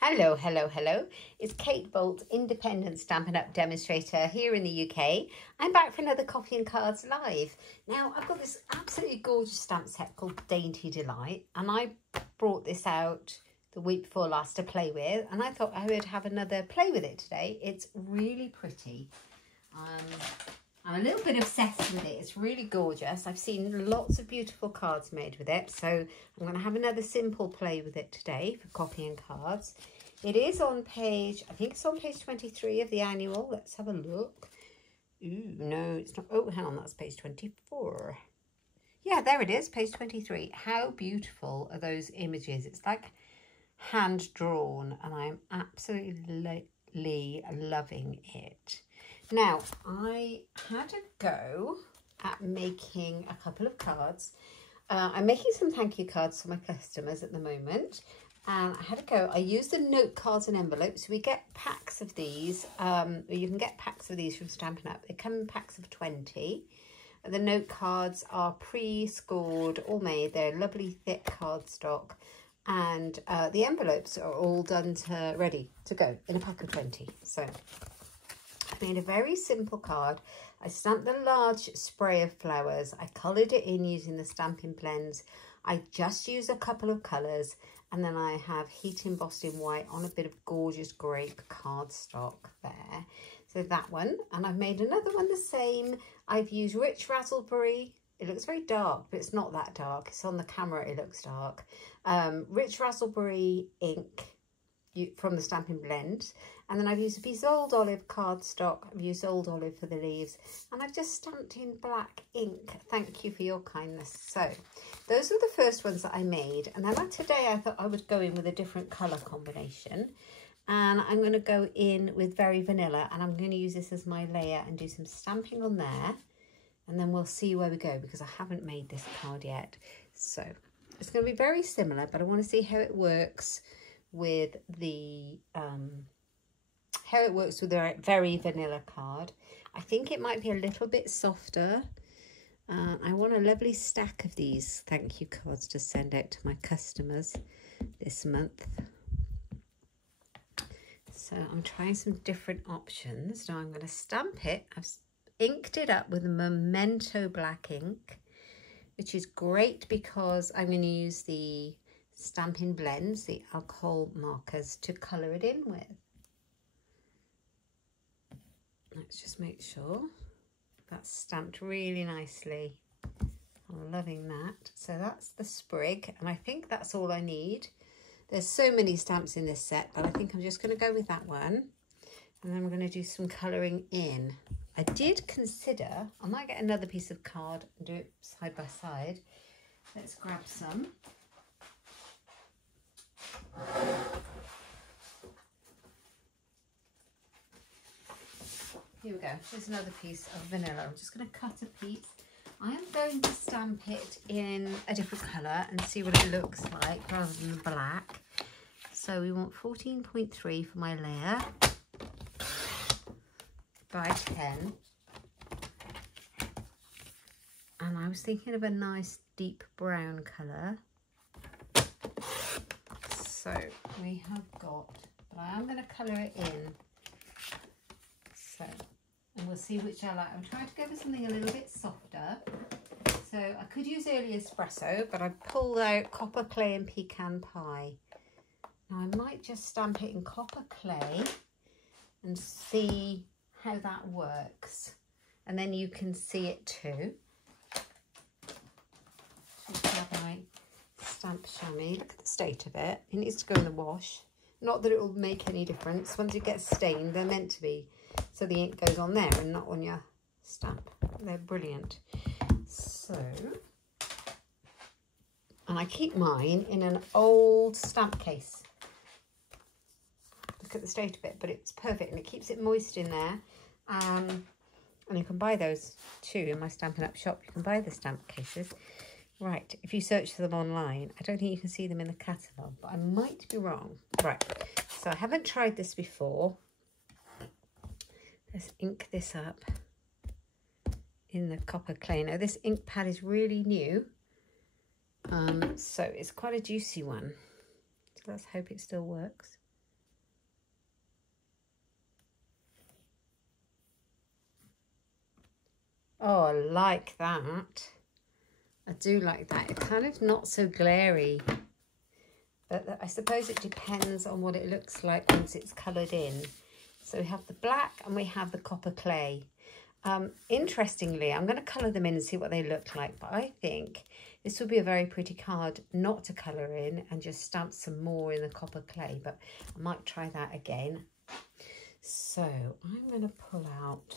Hello, hello, hello. It's Kate Bolt, independent Stampin' Up demonstrator here in the UK. I'm back for another Coffee and Cards Live. Now, I've got this absolutely gorgeous stamp set called Dainty Delight, and I brought this out the week before last to play with, and I thought I would have another play with it today. It's really pretty. I'm a little bit obsessed with it. It's really gorgeous. I've seen lots of beautiful cards made with it. So I'm going to have another simple play with it today for Coffee and Cards. It is on page, I think it's on page 23 of the annual. Let's have a look. Ooh, no, it's not. Oh, hang on, that's page 24. Yeah, there it is, page 23. How beautiful are those images? It's like hand drawn, and I'm absolutely loving it. Now, I had a go at making a couple of cards. I'm making some thank you cards for my customers at the moment. And I had a go. I used the note cards and envelopes. We get packs of these. You can get packs of these from Stampin' Up. They come in packs of 20. The note cards are pre-scored, all made. They're lovely thick cardstock. And the envelopes are all done ready to go in a pack of 20. So I made a very simple card. I stamped the large spray of flowers. I coloured it in using the Stampin' blends. I just used a couple of colours, and then I have heat embossed in white on a bit of gorgeous grape cardstock there. So that one, and I've made another one the same. I've used rich raspberry. It looks very dark, but it's not that dark. It's on the camera, it looks dark. Rich raspberry ink from the Stampin' blend. And then I've used a piece of old olive cardstock. I've used old olive for the leaves. And I've just stamped in black ink. Thank you for your kindness. So those are the first ones that I made. And then today I thought I would go in with a different colour combination. And I'm going to go in with Very Vanilla. And I'm going to use this as my layer and do some stamping on there. And then we'll see where we go, because I haven't made this card yet. So it's going to be very similar, but I want to see how it works with the Very Vanilla card. I think it might be a little bit softer. I want a lovely stack of these thank you cards to send out to my customers this month. So I'm trying some different options. Now I'm going to stamp it. I've inked it up with a Memento black ink, which is great because I'm going to use the Stampin' blends, the alcohol markers, to colour it in with. Let's just make sure that's stamped really nicely. I'm loving that. So that's the sprig, and I think that's all I need. There's so many stamps in this set, but I think I'm just going to go with that one. And then we're going to do some colouring in. I did consider, I might get another piece of card and do it side by side. Let's grab some. Here we go. Here's another piece of vanilla. I'm just going to cut a piece. I am going to stamp it in a different colour and see what it looks like rather than the black. So we want 14.3 for my layer by 10. And I was thinking of a nice deep brown colour. So we have got, but I am going to colour it in. So, and we'll see which I like. I'm trying to go for something a little bit softer. So I could use early espresso, but I pulled out copper clay and pecan pie. Now I might just stamp it in copper clay and see how that works. And then you can see it too. Just grab my stamp chamois. Look at the state of it. It needs to go in the wash. Not that it will make any difference. Once it gets stained, they're meant to be. So the ink goes on there and not on your stamp. They're brilliant. So, and I keep mine in an old stamp case. Look at the state of it, but it's perfect and it keeps it moist in there. And you can buy those too in my Stampin' Up shop. You can buy the stamp cases. Right, if you search for them online, I don't think you can see them in the catalogue, but I might be wrong. Right, so I haven't tried this before. Let's ink this up in the copper clay. Now this ink pad is really new, so it's quite a juicy one. So let's hope it still works. Oh, I like that. I do like that. It's kind of not so glary. But I suppose it depends on what it looks like once it's coloured in. So we have the black and we have the copper clay. Interestingly, I'm going to colour them in and see what they look like. But I think this would be a very pretty card not to colour in and just stamp some more in the copper clay. But I might try that again. So I'm going to pull out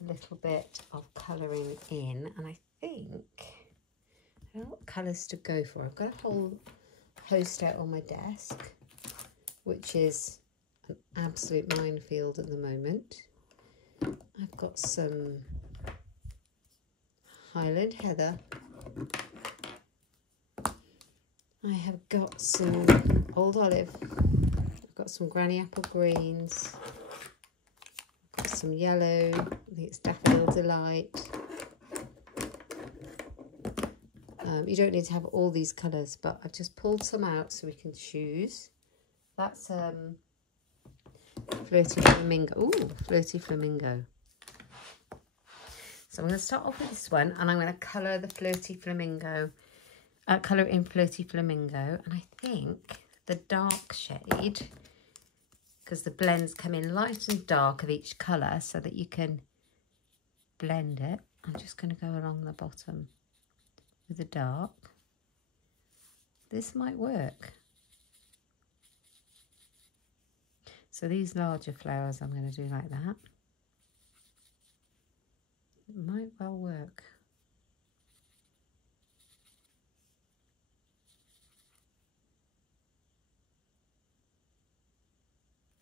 a little bit of colouring in. And I think, I don't know what colours to go for. I've got a whole host out on my desk, which is an absolute minefield at the moment. I've got some Highland Heather. I have got some Old Olive. I've got some Granny Apple Greens. I've got some yellow. I think it's Daffodil Delight. You don't need to have all these colours, but I've just pulled some out so we can choose. That's Flirty Flamingo. Ooh, Flirty Flamingo. So I'm going to start off with this one, and I'm going to colour the Flirty Flamingo, colour in Flirty Flamingo. And I think the dark shade, because the blends come in light and dark of each colour so that you can blend it. I'm just going to go along the bottom with the dark. This might work. So these larger flowers I'm going to do like that. It might well work.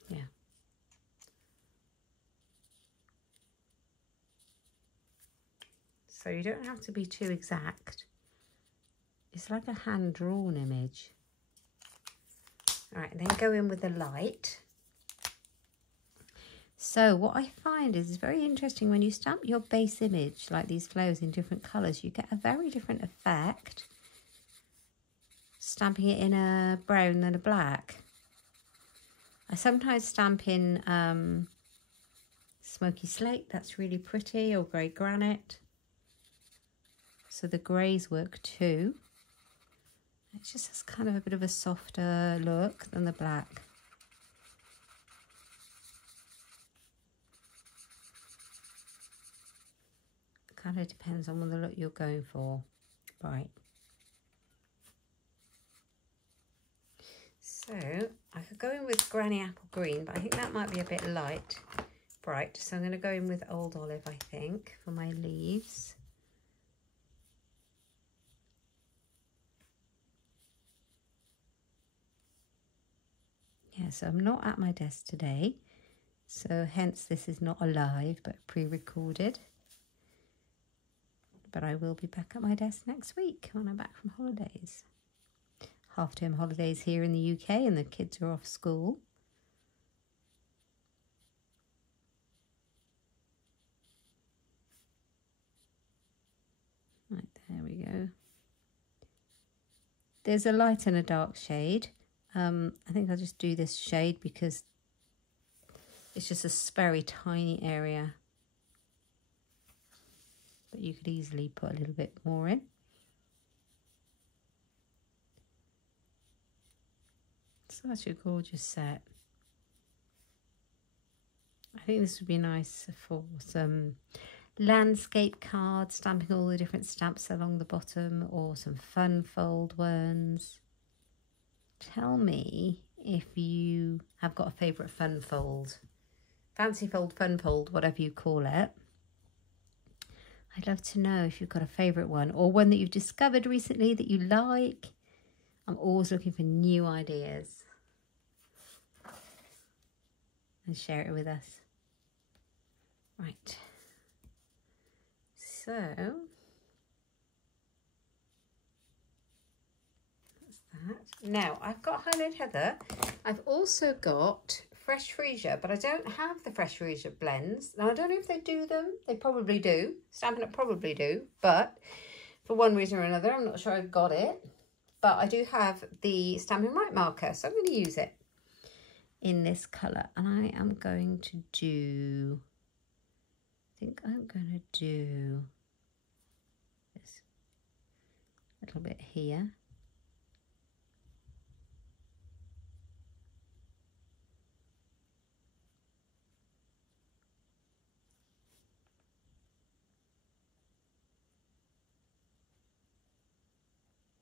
Yeah. So you don't have to be too exact. It's like a hand-drawn image. All right, then go in with the light. So what I find is it's very interesting when you stamp your base image, like these flowers in different colours, you get a very different effect stamping it in a brown than a black. I sometimes stamp in smoky slate, that's really pretty, or grey granite. So the greys work too. It just has kind of a bit of a softer look than the black. Kind of depends on the look you're going for. Right. So I could go in with Granny Apple Green, but I think that might be a bit bright. So I'm going to go in with Old Olive, I think, for my leaves. Yeah, so I'm not at my desk today, so hence this is not a live but pre-recorded. But I will be back at my desk next week when I'm back from holidays. Half-term holidays here in the UK and the kids are off school. Right, there we go. There's a light and a dark shade. I think I'll just do this shade because it's just a very tiny area. But you could easily put a little bit more in. So that's your gorgeous set. I think this would be nice for some landscape cards, stamping all the different stamps along the bottom, or some fun fold ones. Tell me if you have got a favourite fun fold, fancy fold, fun fold, whatever you call it. I'd love to know if you've got a favourite one or one that you've discovered recently that you like. I'm always looking for new ideas. And share it with us. Right. So that's that. Now I've got Highland Heather. I've also got Fresh Freesia, but I don't have the Fresh Freesia blends. Now I don't know if they do them. They probably do. Stampin' Up probably do, but for one reason or another, I'm not sure I've got it. But I do have the Stampin' Right marker, so I'm going to use it in this colour. And I am going to do think I'm going to do this little bit here.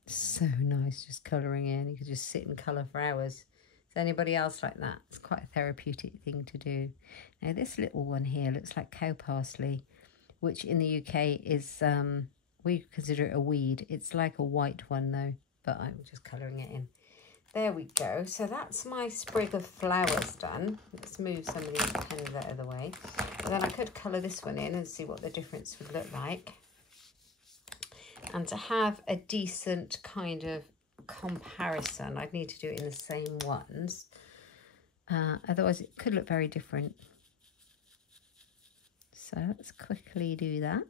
So nice just colouring in. You could just sit and colour for hours. Is anybody else like that? It's quite a therapeutic thing to do. Now this little one here looks like cow parsley, which in the UK is, we consider it a weed. It's like a white one though, but I'm just colouring it in. There we go. So that's my sprig of flowers done. Let's move some of these pens out of the way. And then I could colour this one in and see what the difference would look like. And to have a decent kind of comparison, I'd need to do it in the same ones. Otherwise it could look very different. So let's quickly do that.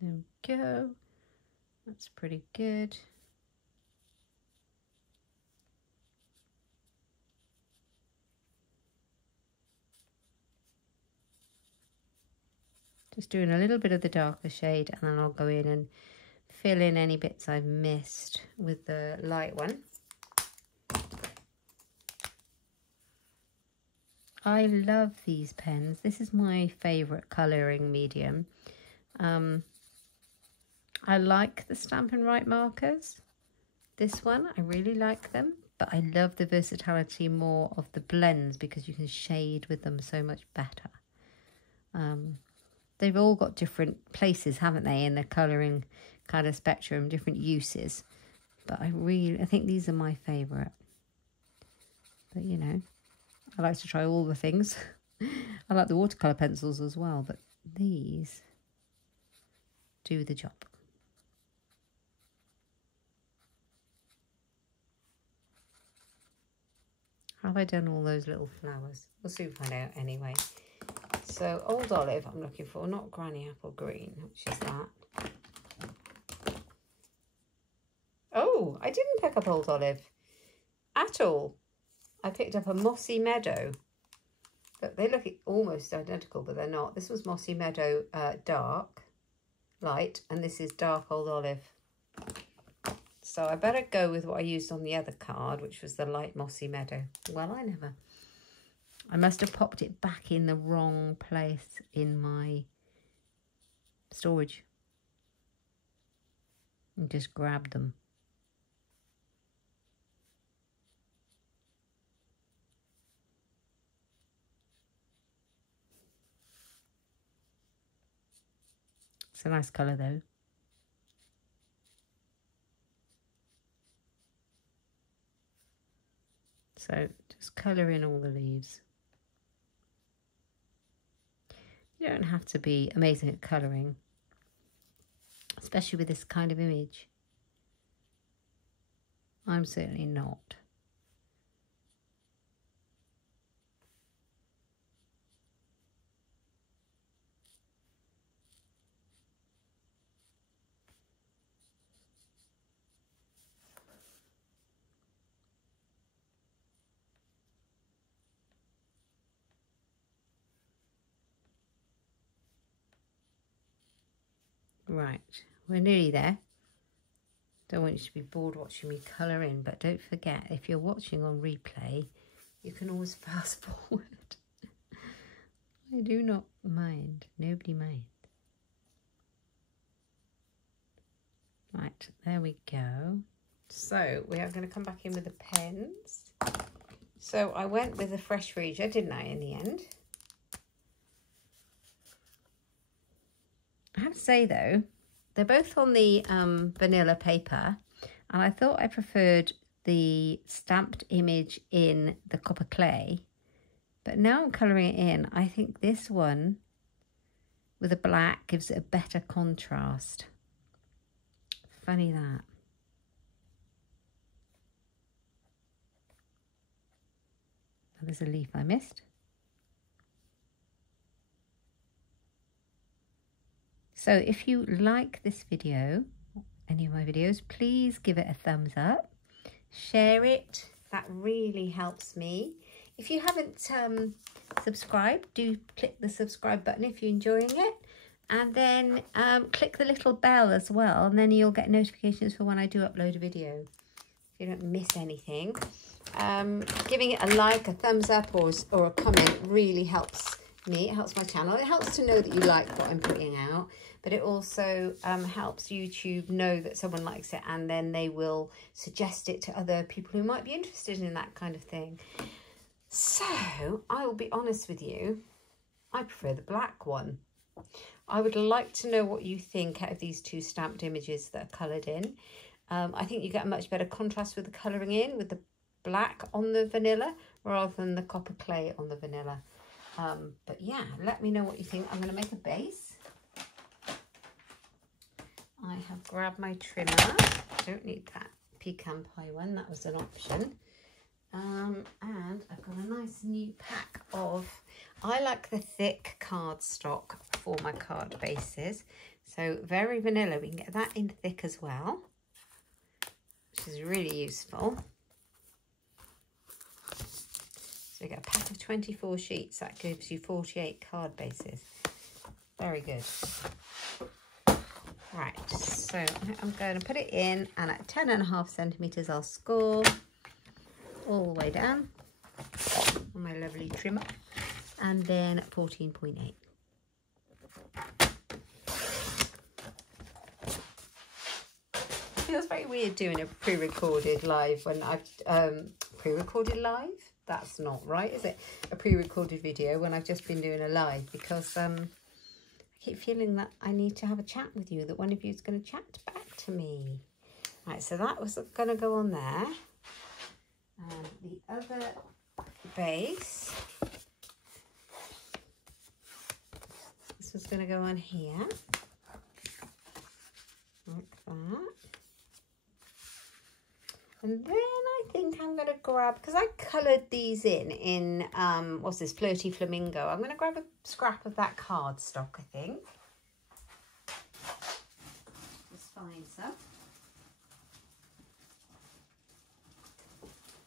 There we go. That's pretty good. Just doing a little bit of the darker shade, and then I'll go in and fill in any bits I've missed with the light one. I love these pens. This is my favourite colouring medium. I like the Stampin' Right markers. This one, I really like them, but I love the versatility more of the blends because you can shade with them so much better. They've all got different places, haven't they, in the colouring kind of spectrum, different uses. But I think these are my favourite. But, you know, I like to try all the things. I like the watercolour pencils as well, but these do the job. Have I done all those little flowers? We'll soon find out anyway. So Old Olive I'm looking for, not Granny Apple Green, which is that. Oh, I didn't pick up Old Olive at all. I picked up a Mossy Meadow. But they look almost identical, but they're not. This was Mossy Meadow dark, light, and this is dark Old Olive. So I better go with what I used on the other card, which was the light Mossy Meadow. Well, I must have popped it back in the wrong place in my storage and just grabbed them. It's a nice colour though. So just colour in all the leaves. You don't have to be amazing at colouring, especially with this kind of image. I'm certainly not. Right, we're nearly there. Don't want you to be bored watching me colour in, but don't forget, if you're watching on replay, you can always fast forward. I do not mind. Nobody minds. Right, there we go. So we are going to come back in with the pens. So I went with the Fresh Regia, didn't I, in the end? I have to say though, they're both on the vanilla paper, and I thought I preferred the stamped image in the copper clay, but now I'm colouring it in. I think this one with the black gives it a better contrast. Funny that. There's a leaf I missed. So if you like this video any of my videos, please give it a thumbs up. Share it. That really helps me. If you haven't subscribed, do click the subscribe button if you're enjoying it. And then click the little bell as well, and then you'll get notifications for when I do upload a video. You don't miss anything. Giving it a like, a thumbs up, or a comment really helps me. It helps my channel. It helps to know that you like what I'm putting out, but it also helps YouTube know that someone likes it, and then they will suggest it to other people who might be interested in that kind of thing. So I will be honest with you, I prefer the black one. I would like to know what you think out of these two stamped images that are coloured in. I think you get a much better contrast with the colouring in, with the black on the vanilla rather than the copper clay on the vanilla. But yeah, let me know what you think. I'm going to make a base. I have grabbed my trimmer. I don't need that pecan pie one, that was an option. And I've got a nice new pack of, I like the thick cardstock for my card bases. So very vanilla, we can get that in thick as well, which is really useful. So you get a pack of 24 sheets, that gives you 48 card bases. Very good. Right, so I'm going to put it in, and at 10.5 centimetres I'll score all the way down on my lovely trimmer, and then at 14.8. Feels very weird doing a pre-recorded live when I've pre-recorded live. That's not right, is it? A pre-recorded video when I've just been doing a live, because I keep feeling that I need to have a chat with you, that one of you is going to chat back to me. Right, so that was going to go on there. And the other base, this was going to go on here, like that. And then I think I'm going to grab, because I coloured these in what's this, Flirty Flamingo. I'm going to grab a scrap of that cardstock, I think. Just find some.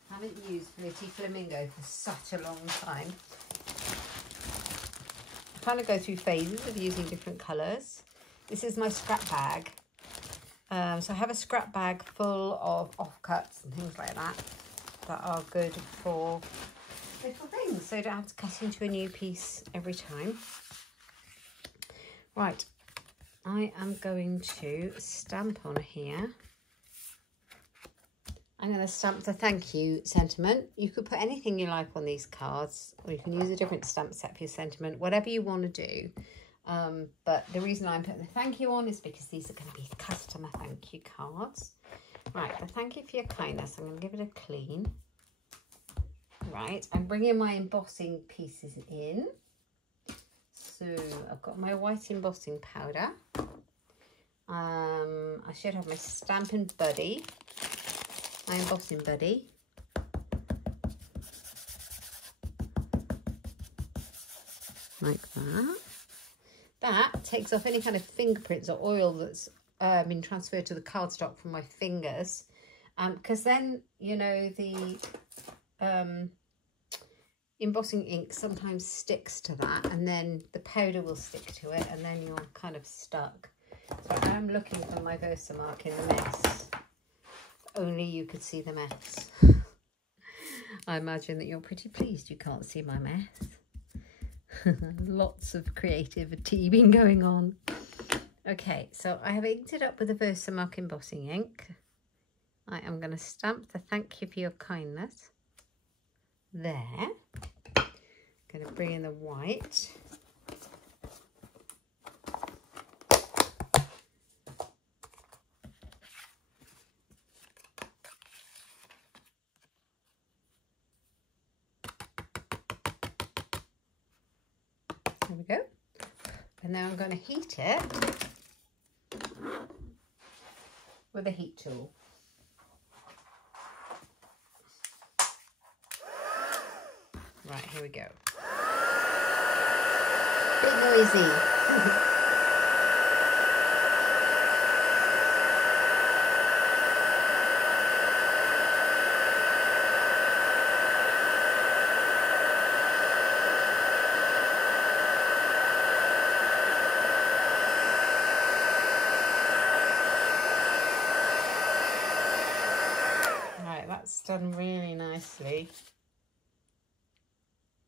I haven't used Flirty Flamingo for such a long time. I kind of go through phases of using different colours. This is my scrap bag. So I have a scrap bag full of offcuts and things like that that are good for little things, so you don't have to cut into a new piece every time. Right, I am going to stamp on here. I'm going to stamp the thank you sentiment. You could put anything you like on these cards, or you can use a different stamp set for your sentiment, whatever you want to do. But the reason I'm putting the thank you on is because these are going to be customer thank you cards. Right, the thank you for your kindness. I'm going to give it a clean. Right, I'm bringing my embossing pieces in. So I've got my white embossing powder. I should have my Stampin' Buddy, my embossing buddy. Like that. That takes off any kind of fingerprints or oil that's been transferred to the cardstock from my fingers, because then, you know, the embossing ink sometimes sticks to that, and then the powder will stick to it, and then you're kind of stuck. So I'm looking for my Versamark in the mess. If only you could see the mess. I imagine that you're pretty pleased you can't see my mess. Lots of creativity been going on. Okay, so I have inked it up with the Versamark embossing ink. I am going to stamp the thank you for your kindness there. Going to bring in the white. There we go. And now I'm going to heat it with a heat tool. Right, here we go. Bit noisy. done really nicely.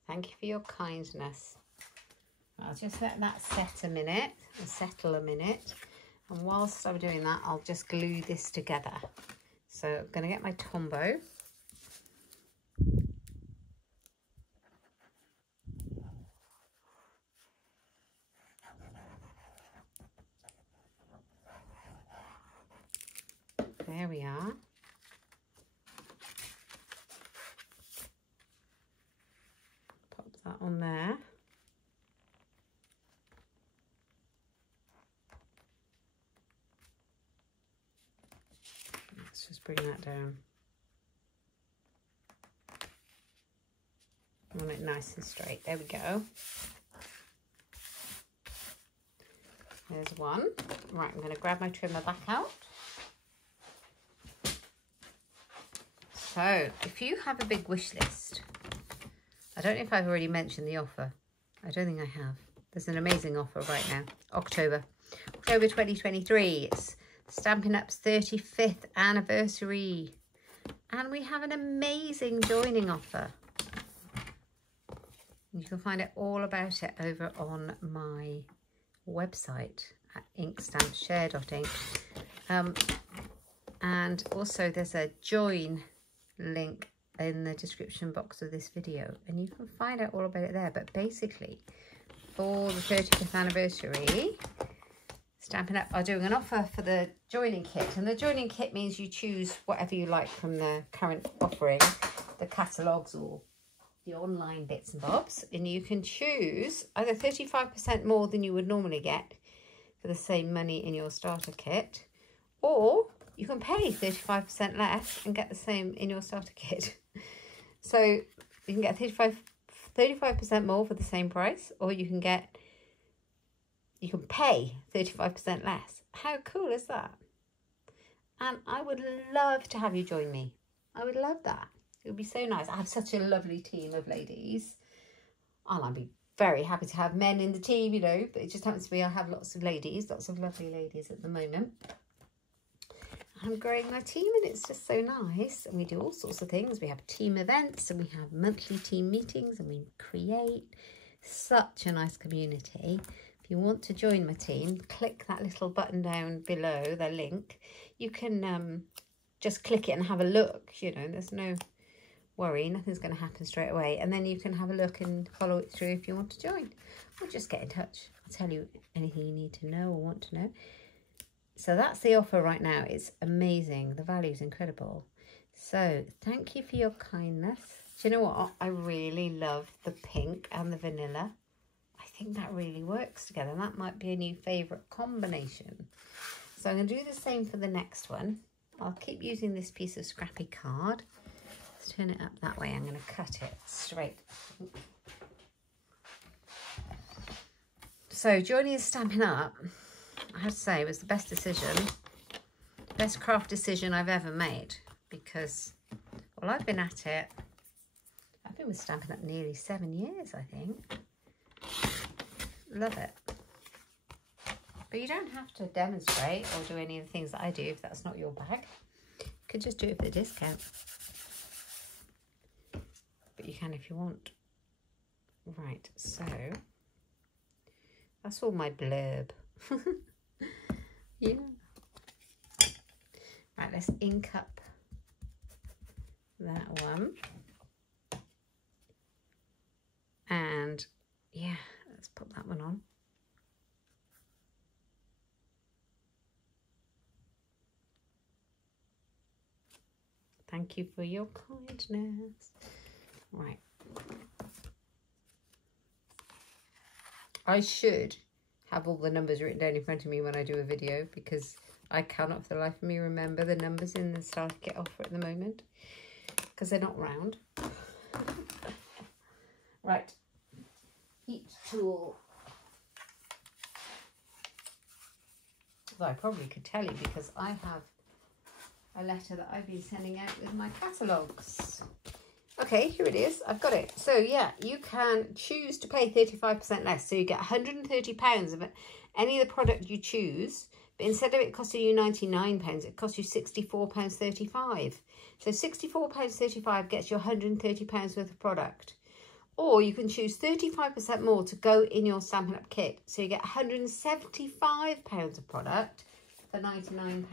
Thank you for your kindness. I'll just let that set a minute, or settle a minute. And whilst I'm doing that, I'll just glue this together. So I'm going to get my Tombow. There we are. Pop that on there. Let's just bring that down. I want it nice and straight. There we go. There's one. Right, I'm going to grab my trimmer back out. So, if you have a big wish list, I don't know if I've already mentioned the offer. I don't think I have. There's an amazing offer right now. October 2023. It's Stampin' Up's 35th anniversary. And we have an amazing joining offer. You can find out all about it over on my website at inkstampshare.ink. And also there's a join link in the description box of this video, and you can find out all about it there. But basically, for the 35th anniversary, Stampin' Up are doing an offer for the joining kit, and the joining kit means you choose whatever you like from the current offering, the catalogues or the online bits and bobs, and you can choose either 35% more than you would normally get for the same money in your starter kit, or you can pay 35% less and get the same in your starter kit. So you can get 35% more for the same price, or you can pay 35% less. How cool is that? And I would love to have you join me. I would love that. It would be so nice. I have such a lovely team of ladies. And I'd be very happy to have men in the team, you know, but it just happens to be I have lots of ladies, lots of lovely ladies at the moment. I'm growing my team and it's just so nice. And we do all sorts of things. We have team events and we have monthly team meetings and we create such a nice community. If you want to join my team, click that little button down below, the link. You can just click it and have a look. You know, there's no worry. Nothing's going to happen straight away. And then you can have a look and follow it through if you want to join. Or just get in touch. I'll tell you anything you need to know or want to know. So that's the offer right now. It's amazing. The value is incredible. So thank you for your kindness. Do you know what? I really love the pink and the vanilla. I think that really works together. And that might be a new favourite combination. So I'm going to do the same for the next one. I'll keep using this piece of scrappy card. Let's turn it up that way. I'm going to cut it straight. So joining Stampin' Up, I have to say, it was the best decision, best craft decision I've ever made, because, well, I've been at it, I've been with Stampin' Up nearly 7 years, I think. Love it. But you don't have to demonstrate or do any of the things that I do if that's not your bag. You could just do it for the discount. But you can if you want. Right, so that's all my blurb. Yeah. Right, let's ink up that one. And yeah, let's put that one on. Thank you for your kindness. Right. I should have all the numbers written down in front of me when I do a video, because I cannot for the life of me remember the numbers in the starter kit offer at the moment, because they're not round. Right. Heat tool. Well, I probably could tell you because I have a letter that I've been sending out with my catalogues. Okay, here it is. I've got it. So, yeah, you can choose to pay 35% less. So you get £130 of any of the product you choose. But instead of it costing you £99, it costs you £64.35. So £64.35 gets you £130 worth of product. Or you can choose 35% more to go in your Stampin' Up kit. So you get £175 of product for £99.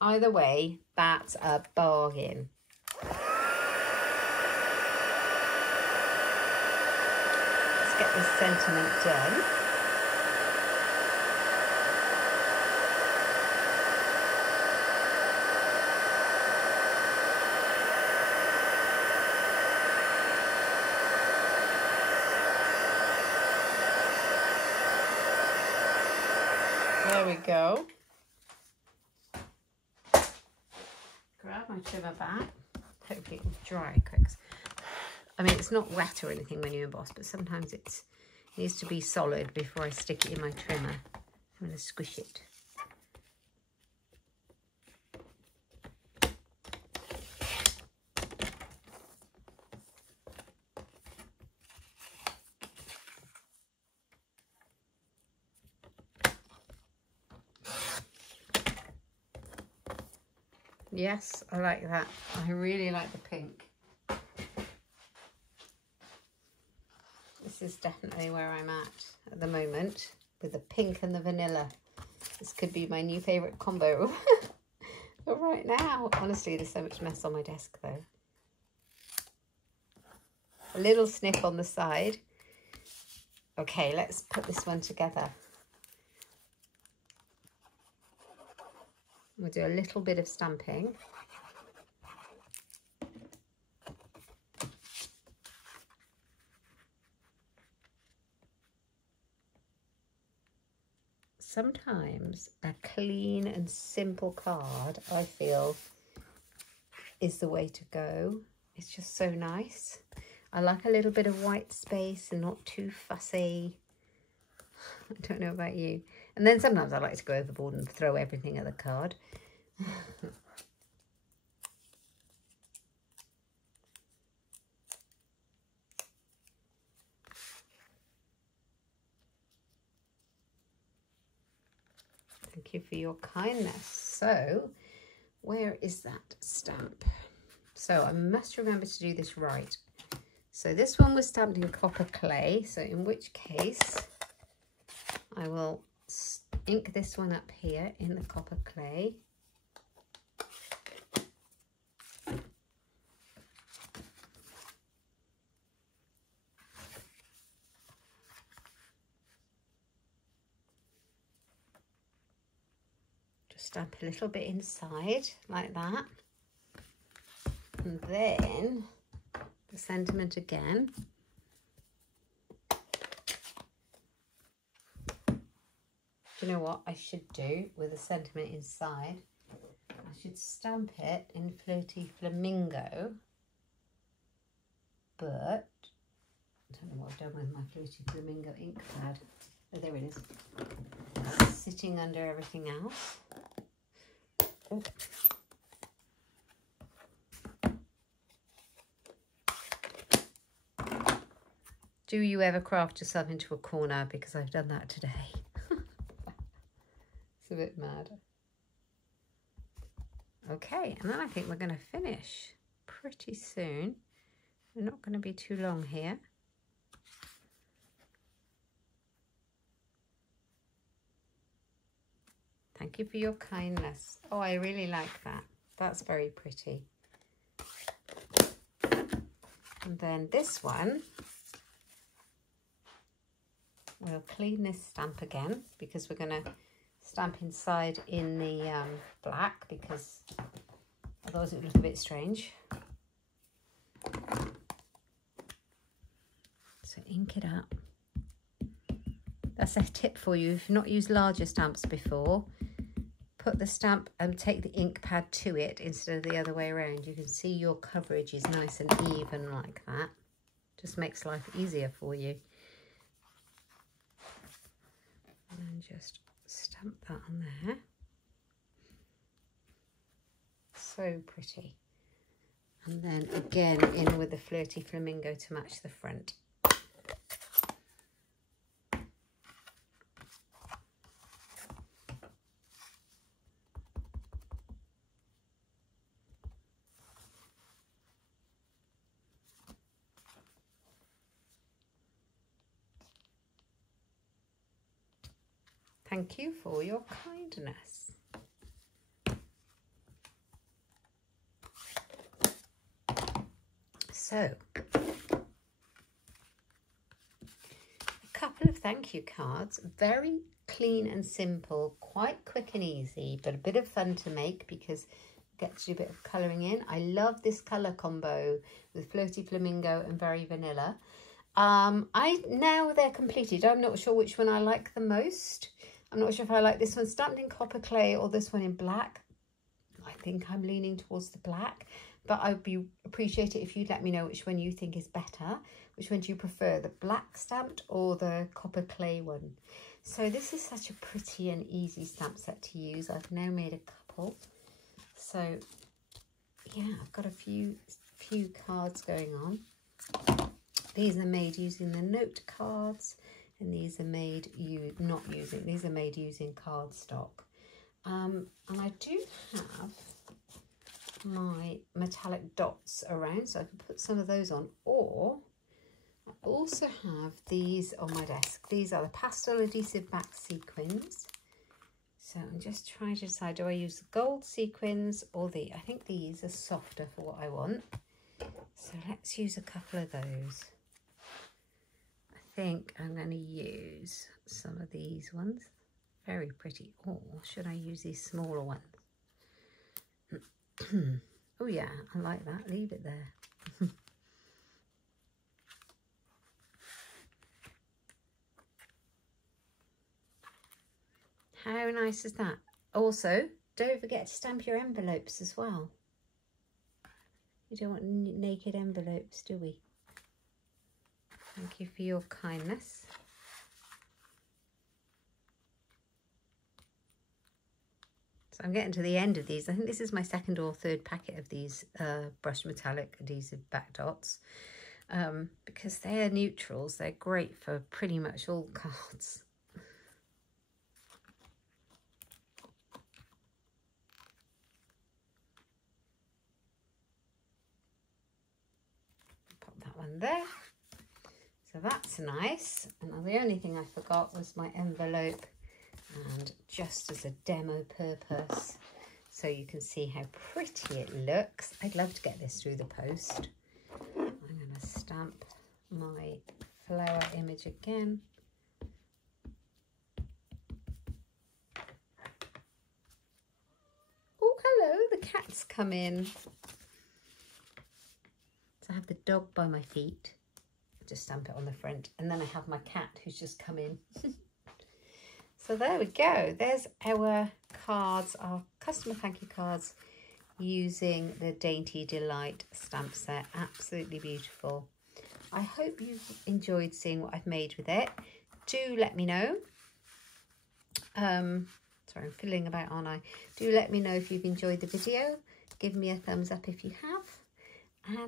Either way, that's a bargain. Let's get this sentiment done. There we go. Grab my trimmer back. Hopefully it will dry quick. I mean, it's not wet or anything when you emboss, but sometimes it needs to be solid before I stick it in my trimmer. I'm going to squish it. Yes, I like that. I really like the pink. This is definitely where I'm at the moment with the pink and the vanilla. This could be my new favourite combo. But right now, honestly, there's so much mess on my desk though. A little snip on the side. Okay, let's put this one together. We'll do a little bit of stamping. Sometimes a clean and simple card, I feel, is the way to go. It's just so nice. I like a little bit of white space and not too fussy. I don't know about you. And then sometimes I like to go overboard and throw everything at the card. Thank you for your kindness. So, where is that stamp? So I must remember to do this right. So this one was stamped in copper clay. So in which case I will ink this one up here in the copper clay. Just stamp a little bit inside like that. And then the sentiment again. Do you know what I should do with the sentiment inside? I should stamp it in Flirty Flamingo, but I don't know what I've done with my Flirty Flamingo ink pad. Oh, there it is. It's sitting under everything else. Oh. Do you ever craft yourself into a corner? Because I've done that today. It's a bit mad. Okay, and then I think we're going to finish pretty soon. We're not going to be too long here. Thank you for your kindness. Oh, I really like that. That's very pretty. And then this one, we'll clean this stamp again because we're going to stamp inside in the black, because otherwise it would look a bit strange. So ink it up. That's a tip for you. If you've not used larger stamps before, put the stamp and take the ink pad to it instead of the other way around. You can see your coverage is nice and even like that. Just makes life easier for you. And just stamp that on there. So pretty. And then again in with the Flirty Flamingo to match the front. Thank you for your kindness. So, a couple of thank you cards, very clean and simple, quite quick and easy, but a bit of fun to make because it gets you a bit of colouring in. I love this colour combo with Floaty Flamingo and Very Vanilla. Now they're completed. I'm not sure which one I like the most. I'm not sure if I like this one stamped in copper clay or this one in black. I think I'm leaning towards the black, but I'd appreciate it if you'd let me know which one you think is better. Which one do you prefer, the black stamped or the copper clay one? So this is such a pretty and easy stamp set to use. I've now made a couple. So yeah, I've got a few cards going on. These are made using the note cards, and these are made these are made using cardstock. And I do have my metallic dots around, so I can put some of those on, or I also have these on my desk. These are the pastel adhesive back sequins. So I'm just trying to decide, do I use the gold sequins or I think these are softer for what I want. So let's use a couple of those. I think I'm going to use some of these ones. Very pretty. Or should I use these smaller ones? Oh yeah, I like that. Leave it there. How nice is that? Also, don't forget to stamp your envelopes as well. We don't want naked envelopes, do we? Thank you for your kindness. So I'm getting to the end of these. I think this is my second or third packet of these brushed metallic adhesive back dots. Because they're neutrals, they're great for pretty much all cards. Pop that one there. So that's nice. And the only thing I forgot was my envelope, and just as a demo purpose, so you can see how pretty it looks. I'd love to get this through the post. I'm going to stamp my flower image again. Oh, hello, the cat's come in. So I have the dog by my feet. Just stamp it on the front, and then I have my cat who's just come in. So there we go. There's our cards, our customer thank you cards using the Dainty Delight stamp set. Absolutely beautiful. I hope you've enjoyed seeing what I've made with it. Do let me know. Sorry, I'm fiddling about, aren't I? Do let me know if you've enjoyed the video. Give me a thumbs up if you have.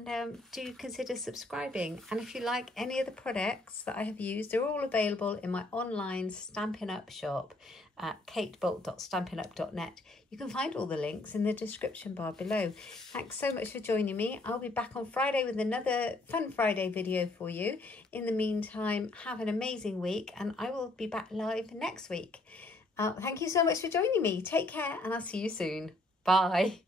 And do consider subscribing. And if you like any of the products that I have used, they're all available in my online Stampin' Up shop at katebolt.stampinup.net. You can find all the links in the description bar below. Thanks so much for joining me. I'll be back on Friday with another Fun Friday video for you. In the meantime, have an amazing week, and I will be back live next week. Thank you so much for joining me. Take care, and I'll see you soon. Bye.